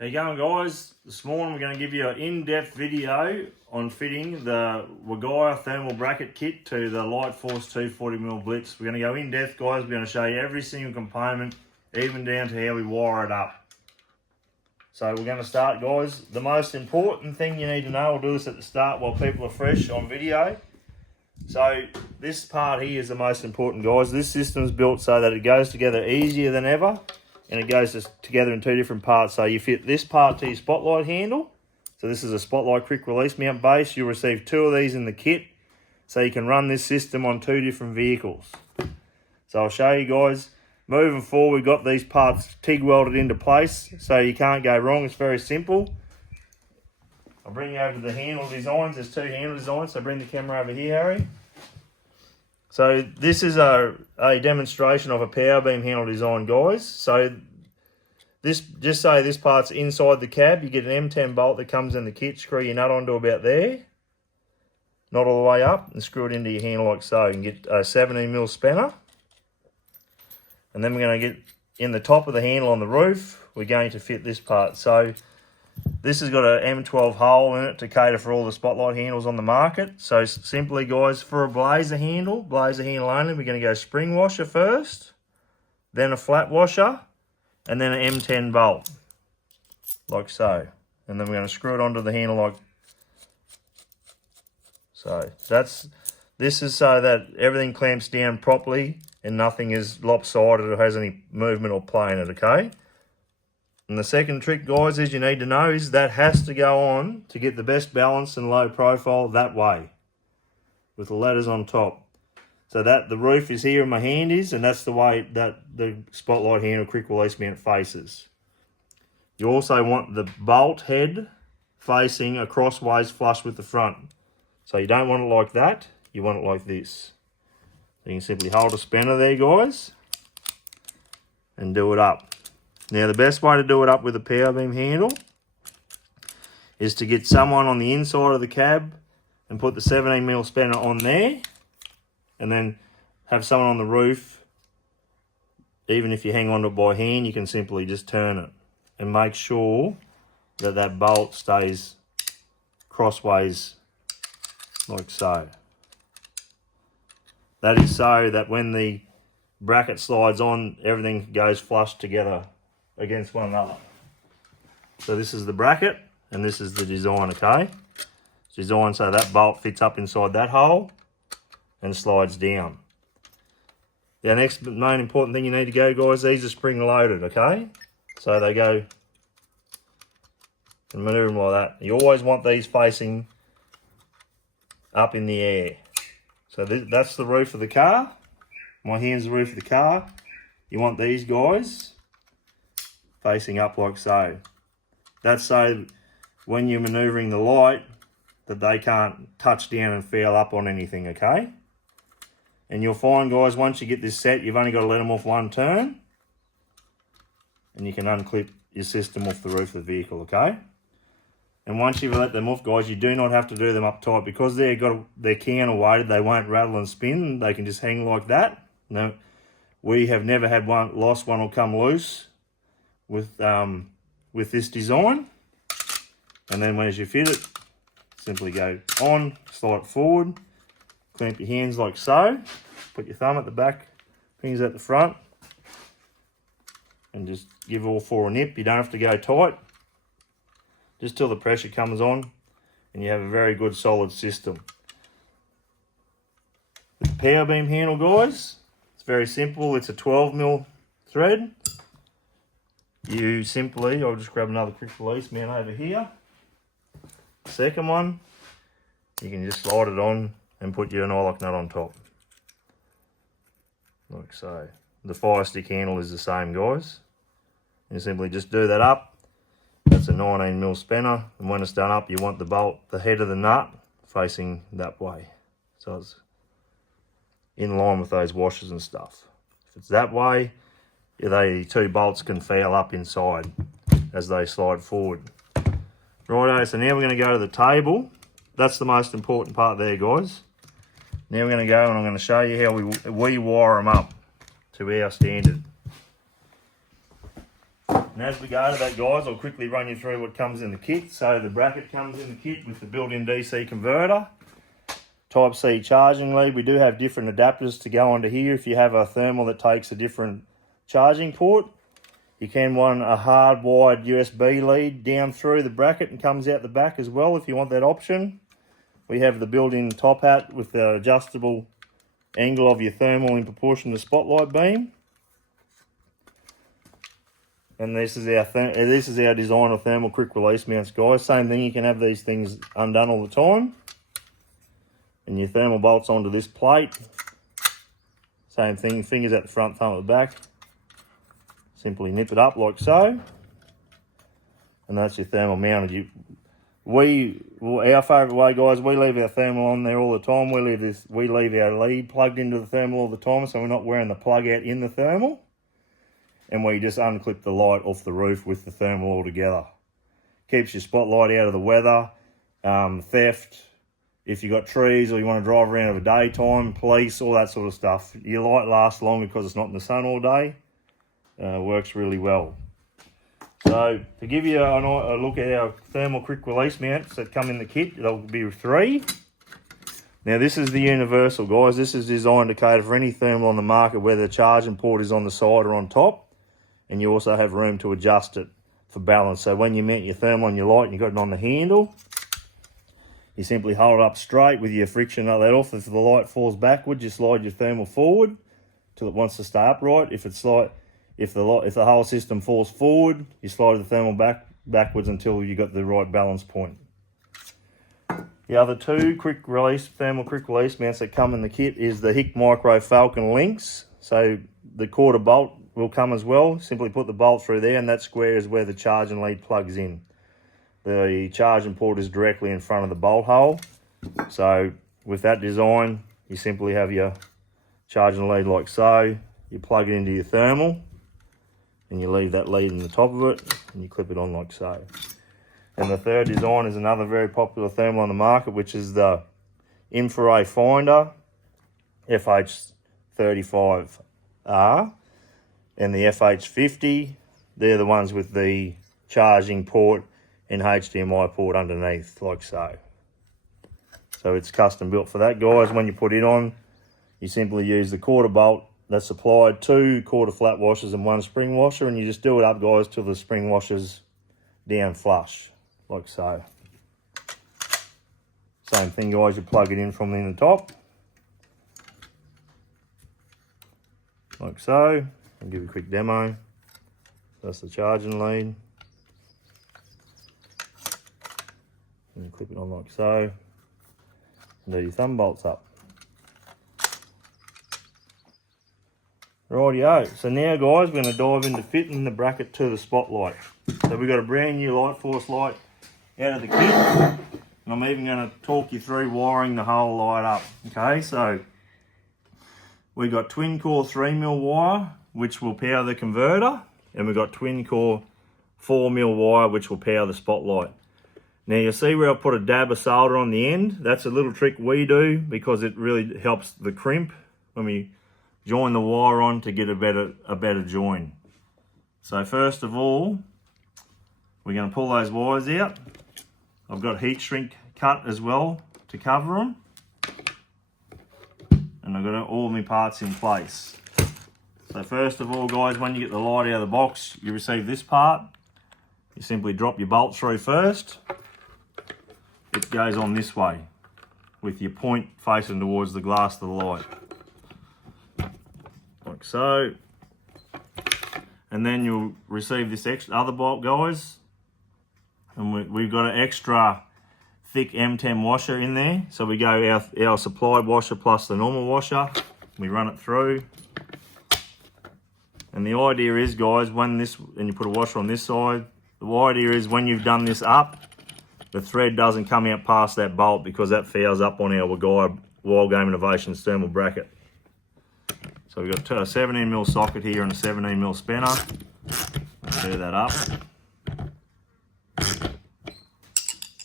How you going, guys? This morning we're going to give you an in-depth video on fitting the Wagaya thermal bracket kit to the LIGHTFORCE 240mm blitz. We're going to go in-depth, guys. We're going to show you every single component, even down to how we wire it up. So we're going to start, guys. The most important thing you need to know, we'll do this at the start while people are fresh on video. So this part here is the most important, guys. This system's built so that it goes together easier than ever. And it goes together in two different parts. So you fit this part to your spotlight handle. So this is a spotlight quick release mount base. You'll receive two of these in the kit. So you can run this system on two different vehicles. So I'll show you guys. Moving forward, we've got these parts TIG welded into place. So you can't go wrong. It's very simple. I'll bring you over to the handle designs. There's two handle designs. So bring the camera over here, Harry. So this is a demonstration of a power beam handle design, guys. So just say this part's inside the cab. You get an M10 bolt that comes in the kit. Screw your nut onto about there, not all the way up, and screw it into your handle like so. You can get a 17mm spanner. And then we're going to get in the top of the handle on the roof. We're going to fit this part. So this has got an M12 hole in it to cater for all the spotlight handles on the market. So simply, guys, for a blazer handle only, we're going to go spring washer first, then a flat washer, and then an M10 bolt, like so. And then we're going to screw it onto the handle like so. This is so that everything clamps down properly and nothing is lopsided or has any movement or play in it, okay? And the second trick, guys, is you need to know is that has to go on to get the best balance and low profile that way, with the ladders on top. So that the roof is here and my hand is, and that's the way that the spotlight handle quick release mount faces. You also want the bolt head facing a crossways flush with the front. So you don't want it like that, you want it like this. So you can simply hold a spanner there, guys, and do it up. Now, the best way to do it up with a power beam handle is to get someone on the inside of the cab and put the 17mm spanner on there, and then have someone on the roof. Even if you hang on to it by hand, you can simply just turn it and make sure that that bolt stays crossways like so. That is so that when the bracket slides on, everything goes flush together against one another. So this is the bracket and this is the design, okay? It's designed so that bolt fits up inside that hole and slides down. The next main important thing you need to go, guys, these are spring loaded, okay? So they go and maneuver them like that. You always want these facing up in the air. So that's the roof of the car. My hand's the roof of the car. You want these guys facing up like so. That's so when you're maneuvering the light that they can't touch down and foul up on anything, okay? And you'll find, guys, once you get this set, you've only got to let them off one turn and you can unclip your system off the roof of the vehicle, okay? And once you've let them off, guys, you do not have to do them up tight because they're counterweighted. They won't rattle and spin. They can just hang like that. No, we have never had one lost one or come loose with this design. And then as you fit it, simply go on, slide it forward, clamp your hands like so, put your thumb at the back, fingers at the front, and just give all four a nip. You don't have to go tight, just till the pressure comes on and you have a very good solid system. With the power beam handle, guys, it's very simple. It's a 12mm thread. You simply, I'll just grab another quick release mount over here. Second one, you can just slide it on and put your nylock nut on top. Like so. The fire stick handle is the same, guys. You simply just do that up. That's a 19mm spanner, and when it's done up, you want the head of the nut facing that way. So it's in line with those washers and stuff. If it's that way, the two bolts can foul up inside as they slide forward. Righto, so now we're going to go to the table. That's the most important part there, guys. Now we're going to go and I'm going to show you how we wire them up to our standard. And as we go to that, guys, I'll quickly run you through what comes in the kit. So the bracket comes in the kit with the built-in DC converter, Type-C charging lead. We do have different adapters to go onto here if you have a thermal that takes a different charging port. You can run a hard-wired USB lead down through the bracket and comes out the back as well if you want that option. We have the built-in top hat with the adjustable angle of your thermal in proportion to the spotlight beam. And this is our design of thermal quick release mounts, guys. Same thing, you can have these things undone all the time. And your thermal bolts onto this plate. Same thing, fingers at the front, thumb at the back. Simply nip it up like so. And that's your thermal mounted. Our favourite way, guys, we leave our thermal on there all the time. We leave our lead plugged into the thermal all the time, so we're not wearing the plug out in the thermal. And we just unclip the light off the roof with the thermal altogether. Keeps your spotlight out of the weather, theft, if you've got trees or you want to drive around over daytime, police, all that sort of stuff. Your light lasts long because it's not in the sun all day. Works really well. So to give you a look at our thermal quick release mounts that come in the kit, there'll be 3. Now this is the universal, guys. This is designed to cater for any thermal on the market where the charging port is on the side or on top. And you also have room to adjust it for balance. So when you mount your thermal on your light and you've got it on the handle, you simply hold it up straight with your friction nut let off. If the light falls backward, you slide your thermal forward till it wants to stay upright. If the whole system falls forward, you slide the thermal backwards until you got the right balance point. The other 2 thermal quick release mounts that come in the kit is the Hick Micro Falcon links. So the quarter bolt will come as well. Simply put the bolt through there, and that square is where the charging lead plugs in. The charging port is directly in front of the bolt hole. So with that design, you simply have your charging lead like so. You plug it into your thermal, and you leave that lead in the top of it, and you clip it on like so. And the third design is another very popular thermal on the market, which is the Infrared Finder FH35R and the FH50. They're the ones with the charging port and HDMI port underneath, like so. So it's custom built for that, guys. When you put it on, you simply use the quarter bolt that's supplied, 2 quarter flat washers and 1 spring washer, and you just do it up, guys, till the spring washer's down flush, like so. Same thing, guys, you plug it in from in the top, like so. I'll give you a quick demo. That's the charging lead. And you clip it on like so. And do your thumb bolts up. Rightio, so now, guys, we're going to dive into fitting the bracket to the spotlight. So we've got a brand new LIGHTFORCE light out of the kit, and I'm even going to talk you through wiring the whole light up. Okay, so we've got twin core 3mm wire, which will power the converter, and we've got twin core 4mm wire, which will power the spotlight. Now you'll see where I put a dab of solder on the end. That's a little trick we do because it really helps the crimp when we join the wire on to get a better join. So first of all, we're going to pull those wires out. I've got heat shrink cut as well to cover them, and I've got all my parts in place. So first of all, guys, when you get the light out of the box, you receive this part. You simply drop your bolt through first. It goes on this way with your point facing towards the glass of the light, like so. And then you'll receive this other bolt, guys, and we've got an extra thick M10 washer in there. So we go our supplied washer plus the normal washer, we run it through. And the idea is, guys, and you put a washer on this side, the idea is when you've done this up, the thread doesn't come out past that bolt because that fouls up on our Wild Game Innovations thermal bracket. So we've got a 17mm socket here and a 17mm spanner. Let's do that up.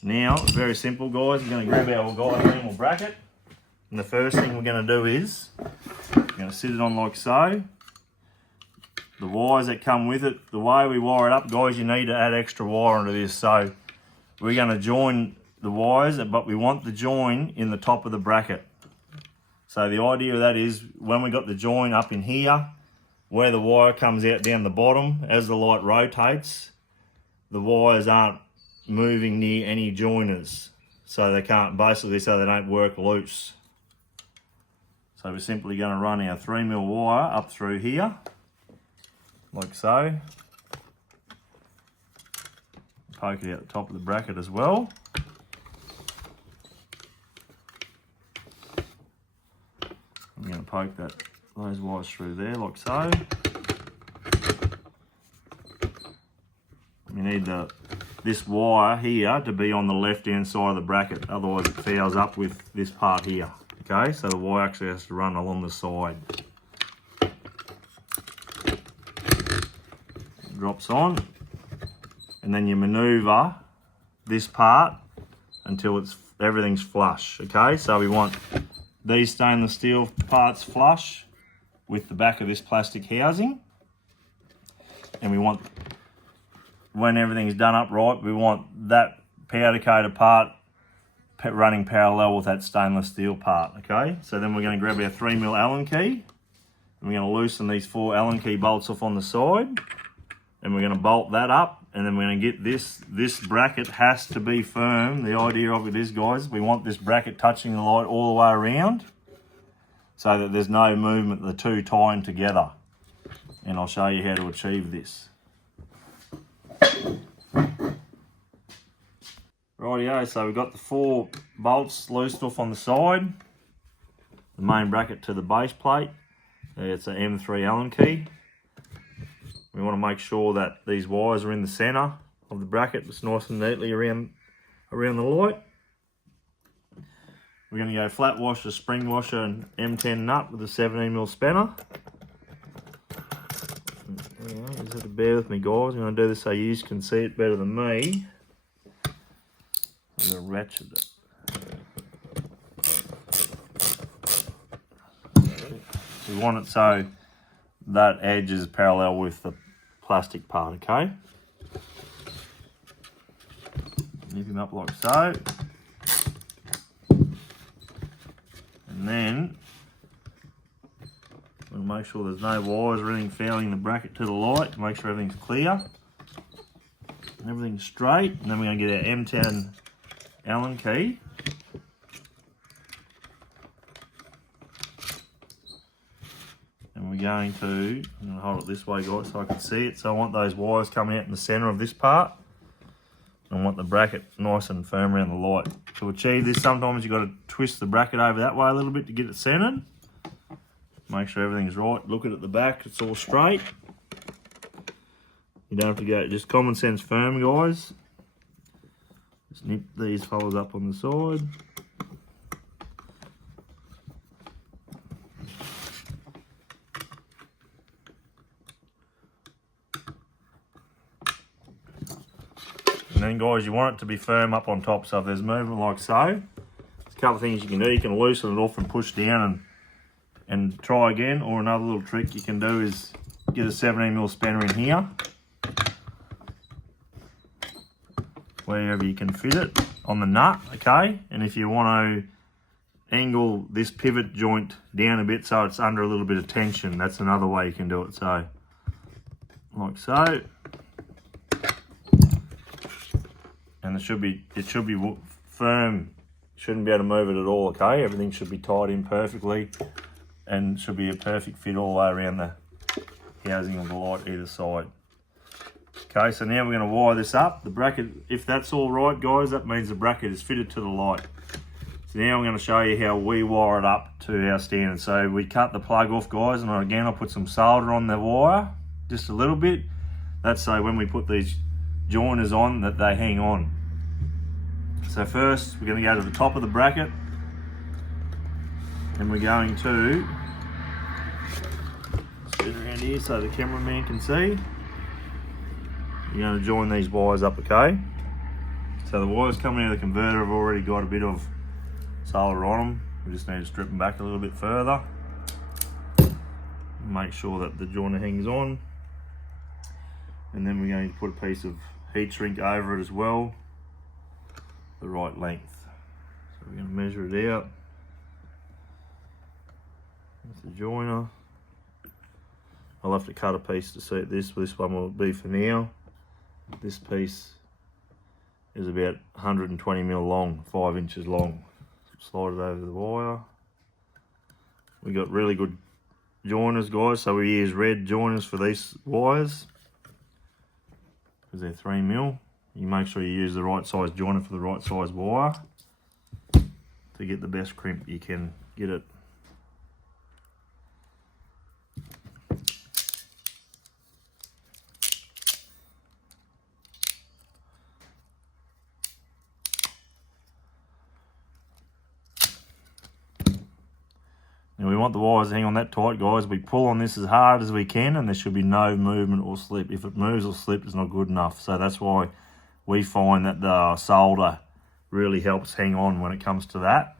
Now, very simple, guys. We're going to grab our thermal bracket, and the first thing we're going to do is we're going to sit it on like so. the wires that come with it. The way we wire it up, guys, you need to add extra wire onto this. So we're going to join the wires, but we want the join in the top of the bracket. So the idea of that is when we got the join up in here, where the wire comes out down the bottom, as the light rotates, the wires aren't moving near any joiners. So they can't, basically, so they don't work loose. So we're simply going to run our 3mm wire up through here, like so. Poke it out the top of the bracket as well. I'm going to poke those wires through there, like so. You need this wire here to be on the left-hand side of the bracket, otherwise it fouls up with this part here. Okay, so the wire actually has to run along the side. Drops on, and then you manoeuvre this part until everything's flush. Okay, so we want these stainless steel parts flush with the back of this plastic housing, and we want, when everything's done up right, we want that powder coated part running parallel with that stainless steel part. Okay, so then we're going to grab our 3mm Allen key, and we're going to loosen these 4 Allen key bolts off on the side, and we're going to bolt that up, and then we're going to get this bracket has to be firm. The idea of it is, guys, we want this bracket touching the light all the way around so that there's no movement, the two tying together. And I'll show you how to achieve this. Rightio, so we've got the 4 bolts loosed off on the side, the main bracket to the base plate. It's an M3 Allen key. We want to make sure that these wires are in the centre of the bracket, it's nice and neatly around the light. We're going to go flat washer, spring washer, and M10 nut with a 17mm spanner. You just have to bear with me, guys. I'm going to do this so you can see it better than me. I'm going to ratchet it. We want it so that edge is parallel with the plastic part, okay? Nip him up like so. And then we'll make sure there's no wires or anything fouling the bracket to the light. Make sure everything's clear. And everything's straight. And then we're going to get our M10 Allen key. And we're going to, I'm going to hold it this way, guys, so I can see it. So I want those wires coming out in the centre of this part. I want the bracket nice and firm around the light. To achieve this, sometimes you've got to twist the bracket over that way a little bit to get it centred. Make sure everything's right. Look at the back, it's all straight. You don't have to go, just common sense firm, guys. Just nip these fellas up on the side. And then, guys, you want it to be firm up on top, so if there's movement like so, there's a couple of things you can do. You can loosen it off and push down and try again, or another little trick you can do is get a 17mm spanner in here, wherever you can fit it on the nut, okay? And if you want to angle this pivot joint down a bit so it's under a little bit of tension, that's another way you can do it. So, like so. And it should be firm. Shouldn't be able to move it at all, okay? Everything should be tied in perfectly and should be a perfect fit all the way around the housing of the light either side. Okay, so now we're going to wire this up. The bracket, if that's all right, guys, that means the bracket is fitted to the light. So now I'm going to show you how we wire it up to our standard. So we cut the plug off, guys, and again, I'll put some solder on the wire, just a little bit. That's so when we put these joiners on, that they hang on. So first, we're going to go to the top of the bracket, and we're going to sit around here so the cameraman can see. You're going to join these wires up, okay? So the wires coming out of the converter have already got a bit of solder on them. We just need to strip them back a little bit further. Make sure that the joiner hangs on. And then we're going to put a piece of heat shrink over it as well, the right length. So we're going to measure it out with the joiner. I'll have to cut a piece to suit this, but this one will be for now. This piece is about 120 mil long, 5 inches long. Slide it over the wire. We got really good joiners, guys, so we use red joiners for these wires because they're 3 mil. You make sure you use the right size joiner for the right size wire to get the best crimp you can get it. Now we want the wires to hang on that tight, guys. We pull on this as hard as we can and there should be no movement or slip. If it moves or slips, it's not good enough. So that's why we find that the solder really helps hang on when it comes to that.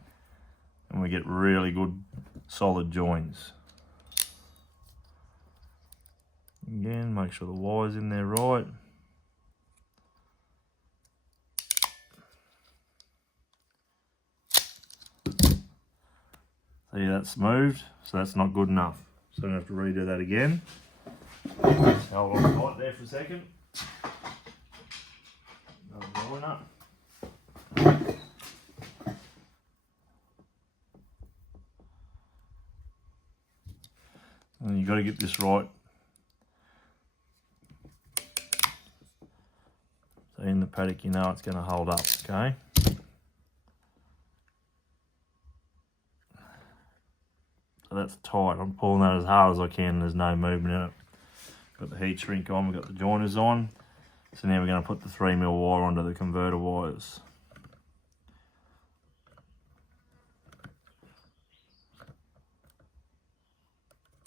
And we get really good solid joins. Again, make sure the wire's in there right. See, that's moved, so that's not good enough. So I'm going to have to redo that again. Just hold on tight there for a second. Another joiner. And you've got to get this right. So in the paddock, you know it's going to hold up, okay? So that's tight. I'm pulling that as hard as I can. There's no movement in it. Got the heat shrink on, we've got the joiners on. So now we're going to put the 3 mil wire onto the converter wires.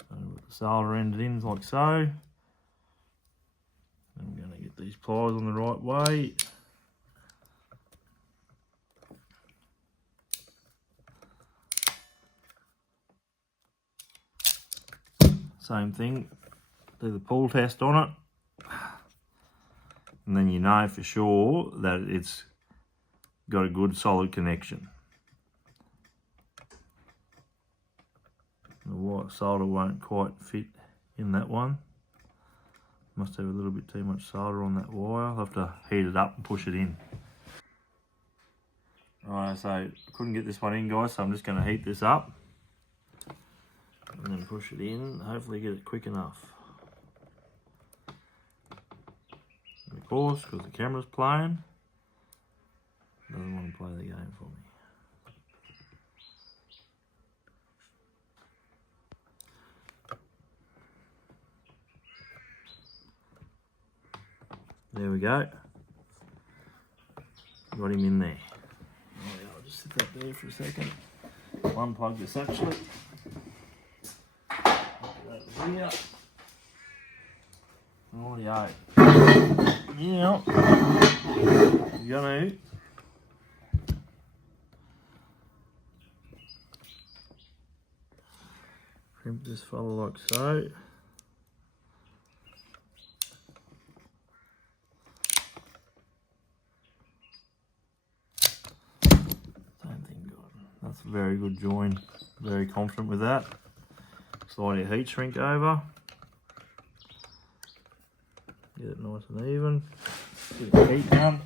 So with the solder ended in like so. And I'm going to get these pliers on the right way. Same thing, do the pull test on it, and then you know for sure that it's got a good solid connection. The white solder won't quite fit in that one. Must have a little bit too much solder on that wire. I'll have to heat it up and push it in. Alright, so I couldn't get this one in, guys, so I'm just going to heat this up. And then push it in, hopefully get it quick enough. And of course, because the camera's playing, doesn't want to play the game for me. There we go. Got him in there. Right, I'll just sit that there for a second. Unplug this actually. Here. Rightio. Now, you're gonna crimp this fella like so. Same thing, good. That's a very good join. Very confident with that. Slide your heat shrink over. Get it nice and even. Get the heat done.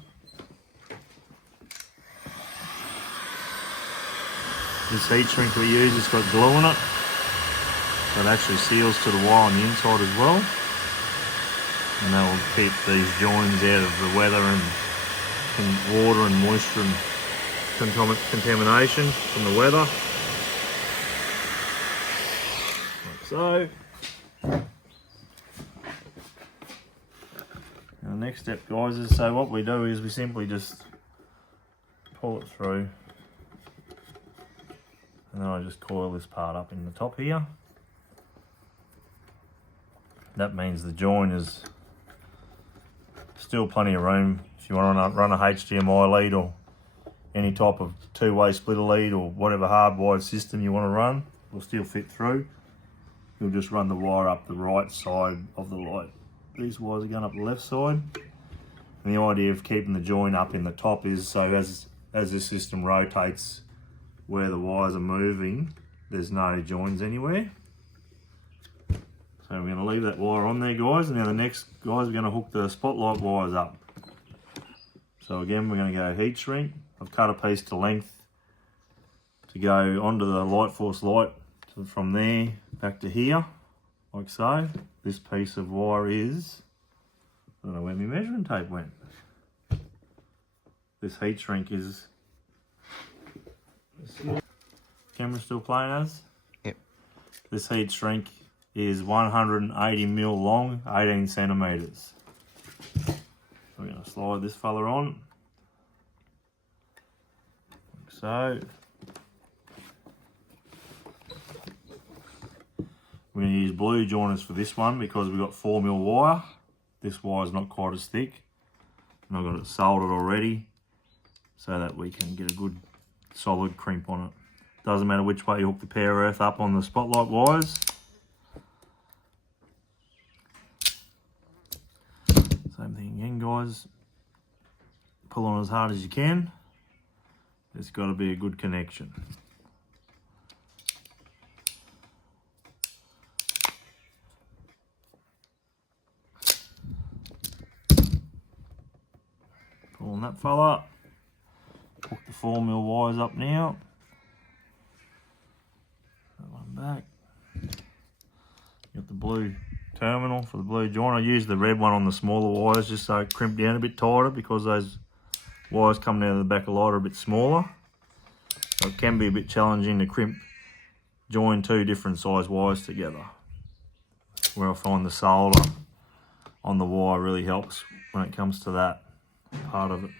This heat shrink we use has got glue in it. So it actually seals to the wire on the inside as well. And that will keep these joins out of the weather and water and moisture and contamination from the weather. So, the next step, guys, is so what we do is we simply just pull it through, and then I just coil this part up in the top here. That means the join is still plenty of room if you want to run a HDMI lead or any type of two-way splitter lead or whatever hardwired system you want to run, will still fit through. You'll just run the wire up the right side of the light these wires are going up the left side. And the idea of keeping the joint up in the top is so as the system rotates where the wires are moving, there's no joins anywhere. So we're going to leave that wire on there, guys. And now the next, guys, we're going to hook the spotlight wires up. So again, we're going to go heat shrink. I've cut a piece to length to go onto the LIGHTFORCE light from there back to here, like so. This piece of wire is, I don't know where my measuring tape went. This heat shrink is, camera still playing as? Yep. This heat shrink is 180 mil long, 18 centimeters. We're going to slide this fella on, like so. We're going to use blue joiners for this one because we've got 4mm wire. This wire is not quite as thick, and I've got it soldered already so that we can get a good solid crimp on it. Doesn't matter which way you hook the power earth up on the spotlight wires. Same thing again, guys. Pull on as hard as you can. It's got to be a good connection. Pulling that fella up. Hook the 4mm wires up now. That one back. Got the blue terminal for the blue joint. I use the red one on the smaller wires just so it crimp down a bit tighter because those wires coming out of the back of the light are a bit smaller. So it can be a bit challenging to crimp, join two different size wires together. Where I find the solder on the wire really helps when it comes to that part of it.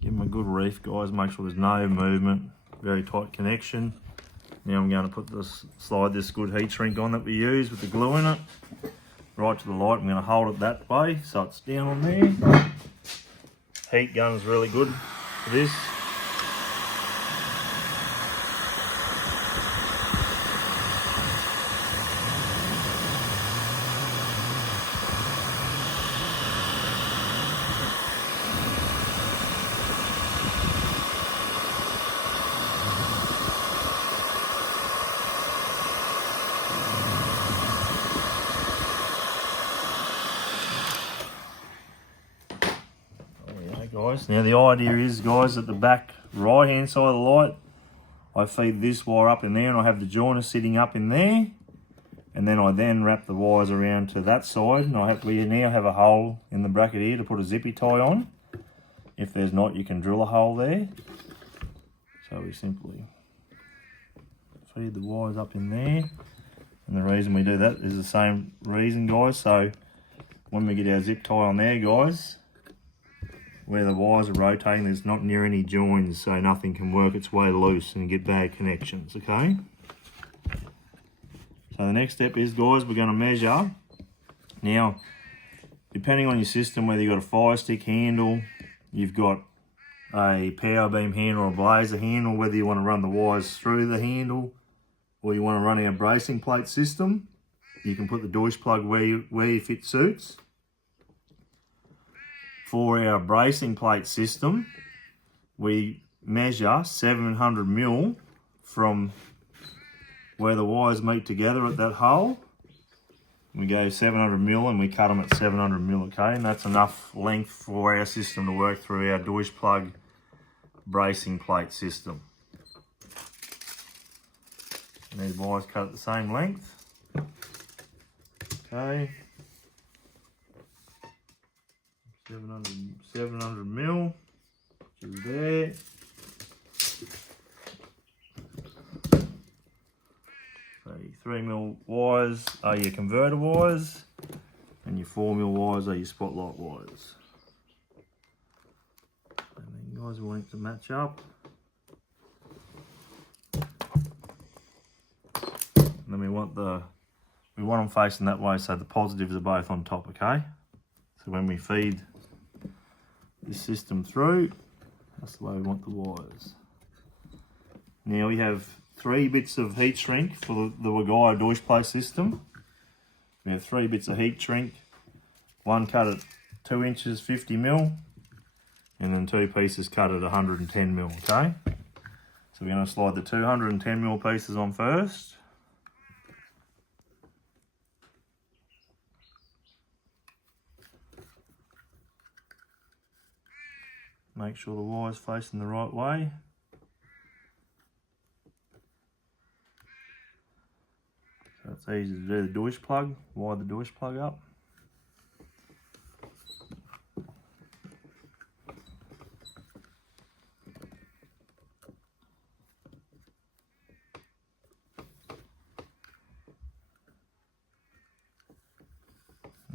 Give them a good reef, guys. Make sure there's no movement. Very tight connection. Now I'm going to put this, slide this good heat shrink on that we use with the glue in it right to the light. I'm going to hold it that way so it's down on there. Heat gun is really good for this. Guys. Now the idea is, guys, at the back right hand side of the light, I feed this wire up in there and I have the joiner sitting up in there, and then I wrap the wires around to that side, and we now have a hole in the bracket here to put a zippy tie on. If there's not, you can drill a hole there. So we simply feed the wires up in there, and the reason we do that is the same reason, guys. So when we get our zip tie on there, guys, where the wires are rotating, there's not near any joins, so nothing can work its way loose and get bad connections, okay? So the next step is, guys, we're going to measure. Now, depending on your system, whether you've got a fire stick handle, you've got a power beam handle or a blazer handle, whether you want to run the wires through the handle or you want to run our bracing plate system, you can put the Deutsch plug where you fit suits. For our bracing plate system, we measure 700mm from where the wires meet together at that hole. We go 700mm and we cut them at 700mm, okay? And that's enough length for our system to work through our Deutsch plug bracing plate system. And these wires cut at the same length. Okay. 700mm, which is there. So your 3mm wires are your converter wires, and your 4mm wires are your spotlight wires. And then you guys want it to match up. And then we want them facing that way so the positives are both on top, okay? So when we feed this system through, that's the way we want the wires. Now we have 3 bits of heat shrink for the Wagaya Deutsch plate system. We have 3 bits of heat shrink, one cut at 2 inches 50mm, and then 2 pieces cut at 110mm, okay? So we're going to slide the 210mm pieces on first. Make sure the wire's facing the right way. So it's easy to do the Deutsch plug, wire the Deutsch plug up.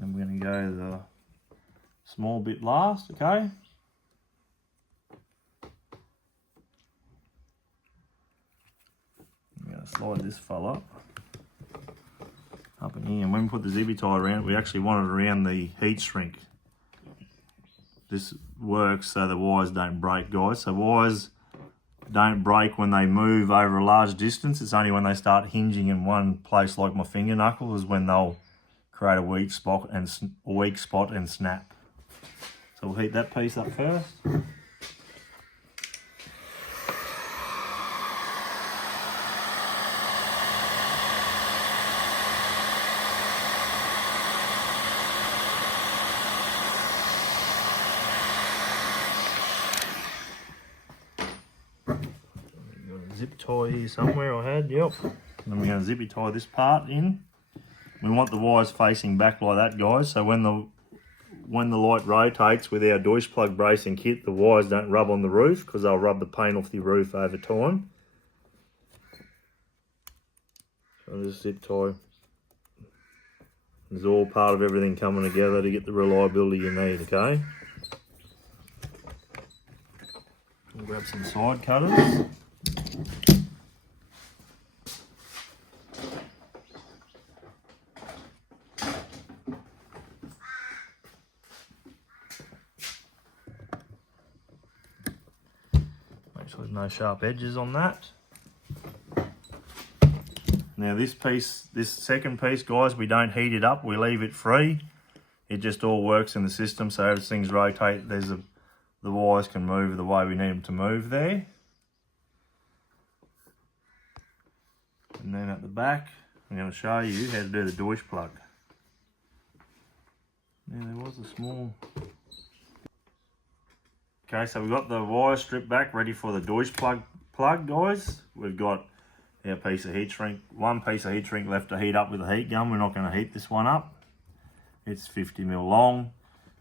And we're going to go the small bit last, okay? I'm going to slide this fella up in here, and when we put the zippy tie around it, we actually want it around the heat shrink. This works so the wires don't break, guys. So wires don't break when they move over a large distance. It's only when they start hinging in one place, like my finger knuckle, is when they'll create a weak spot and snap. So we'll heat that piece up first. Zip tie here somewhere I had, yep. And then we're going to zippy tie this part in. We want the wires facing back like that, guys, so when the light rotates with our Deutsch plug bracing kit, the wires don't rub on the roof, because they'll rub the paint off the roof over time. So this zip tie is all part of everything coming together to get the reliability you need, okay? We'll grab some side cutters. Make sure there's no sharp edges on that. Now this piece, this second piece, guys, we don't heat it up, we leave it free. It just all works in the system, so as things rotate, the wires can move the way we need them to move there. And then at the back, I'm going to show you how to do the Deutsch plug. Now there was a small... Okay, so we've got the wire stripped back, ready for the Deutsch plug, guys. We've got our piece of heat shrink, one piece of heat shrink left to heat up with a heat gun. We're not going to heat this one up. It's 50mm long.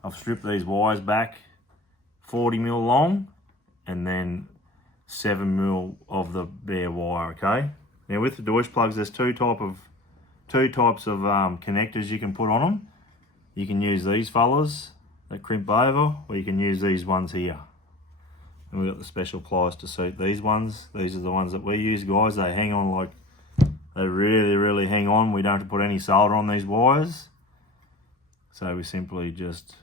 I've stripped these wires back 40mm long, and then 7mm of the bare wire, okay? Now with the Deutsch plugs, there's two types of connectors you can put on them. You can use these fellas that crimp over, or you can use these ones here. And we've got the special pliers to suit these ones. These are the ones that we use, guys. They hang on like, they really hang on. We don't have to put any solder on these wires. So we simply just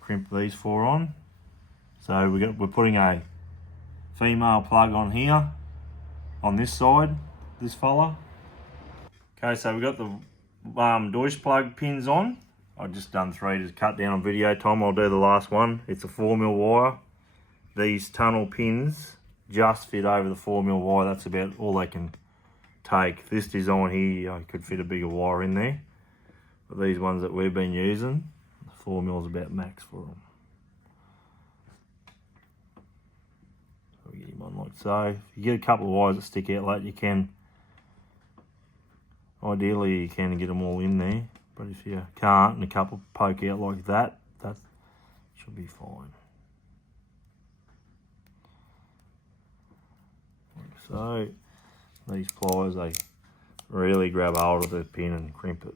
crimp these four on. So we're putting a female plug on here, on this side, this fella. Okay, so we've got the Deutsch plug pins on. I've just done 3 to cut down on video time. I'll do the last one. It's a 4mm wire. These tunnel pins just fit over the 4mm wire. That's about all they can take. This design here, I could fit a bigger wire in there. But these ones that we've been using, the 4mm is about max for them. So we get him on like so. If you get a couple of wires that stick out like you can, ideally you can get them all in there. But if you can't and a couple poke out like that, that should be fine. Like so, these pliers, they really grab hold of the pin and crimp it.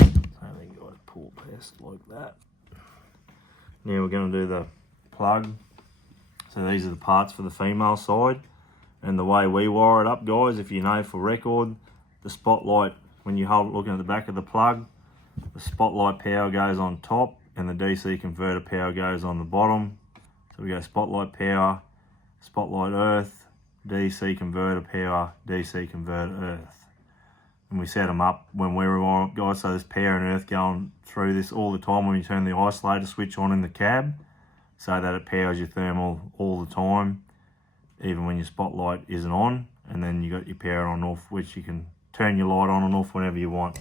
So then you got to pull past like that. Now we're going to do the plug. So these are the parts for the female side. And the way we wire it up, guys, if you know for record, the spotlight, when you hold it looking at the back of the plug, the spotlight power goes on top and the DC converter power goes on the bottom. So we go spotlight power, spotlight earth, DC converter power, DC converter earth. And we set them up when we rewire up, guys, so there's power and earth going through this all the time when you turn the isolator switch on in the cab, so that it powers your thermal all the time, even when your spotlight isn't on. And then you got your power on and off, which you can turn your light on and off whenever you want.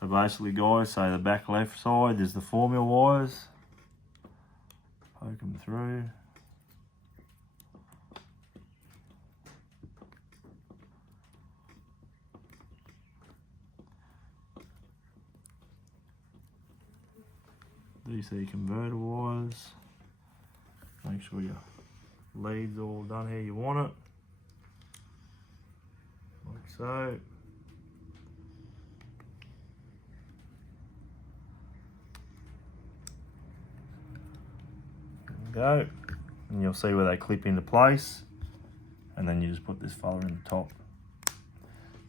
So basically, guys, so the back left side, there's the 4mm wires. Poke them through. DC converter wires. Make sure your lead's all done how you want it. Like so. Go, and you'll see where they clip into place, and then you just put this fella in the top.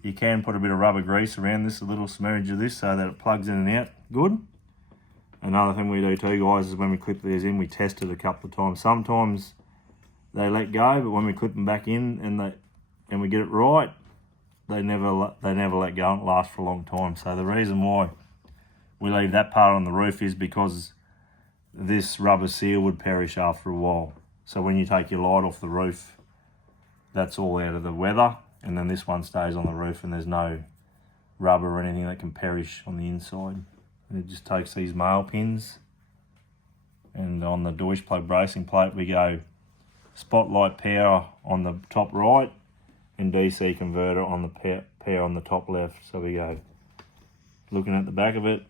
You can put a bit of rubber grease around this, a little smudge of this, so that it plugs in and out good. Another thing we do too, guys, is when we clip these in, we test it a couple of times. Sometimes they let go, but when we clip them back in and we get it right, they never let go and it lasts for a long time. So the reason why we leave that part on the roof is because this rubber seal would perish after a while. So when you take your light off the roof, that's all out of the weather, and then this one stays on the roof and there's no rubber or anything that can perish on the inside. And it just takes these male pins, and on the Deutsch plug bracing plate we go spotlight power on the top right and DC converter on the power on the top left. So we go looking at the back of it,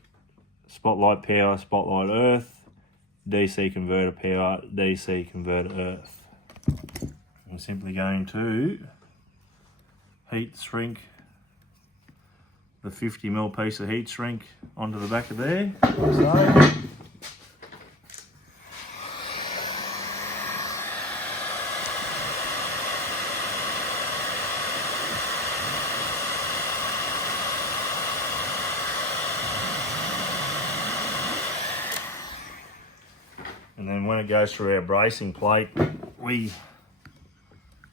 spotlight power, spotlight earth, DC converter power, DC converter earth. I'm simply going to heat shrink the 50mm piece of heat shrink onto the back of there, like so. And then when it goes through our bracing plate, we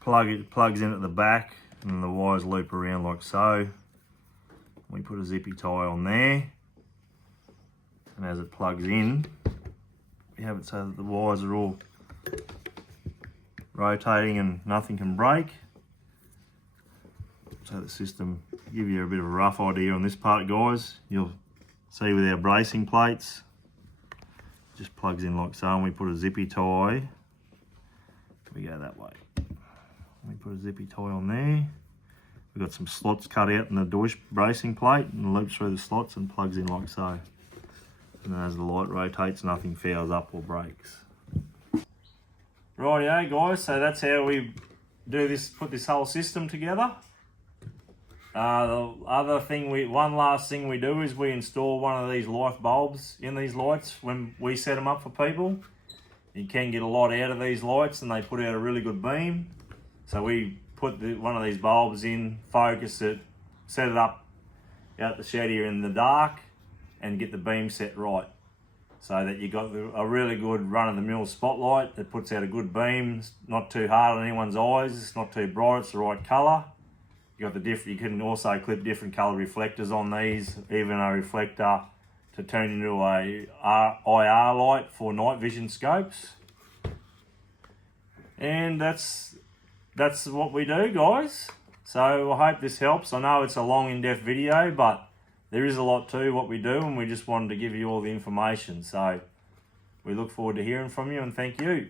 plugs in at the back, and the wires loop around like so. We put a zippy tie on there, and as it plugs in, we have it so that the wires are all rotating and nothing can break. So the system, give you a bit of a rough idea on this part, guys. You'll see with our bracing plates, just plugs in like so, and we put a zippy tie. We go that way. We put a zippy tie on there. We've got some slots cut out in the Deutsch bracing plate, and loops through the slots and plugs in like so. And then as the light rotates, nothing fouls up or breaks. Rightio, guys, so that's how we do this, put this whole system together. The other thing, one last thing we do is we install one of these life bulbs in these lights when we set them up for people. You can get a lot out of these lights and they put out a really good beam. So we put one of these bulbs in, focus it, set it up out the shed here in the dark, and get the beam set right. So that you got a really good run-of-the-mill spotlight that puts out a good beam. It's not too hard on anyone's eyes, it's not too bright, it's the right colour. You got you can also clip different colour reflectors on these, even a reflector to turn into a IR light for night vision scopes. And that's what we do, guys. So I hope this helps. I know it's a long, in-depth video, but there is a lot to what we do, and we just wanted to give you all the information. So we look forward to hearing from you, and thank you.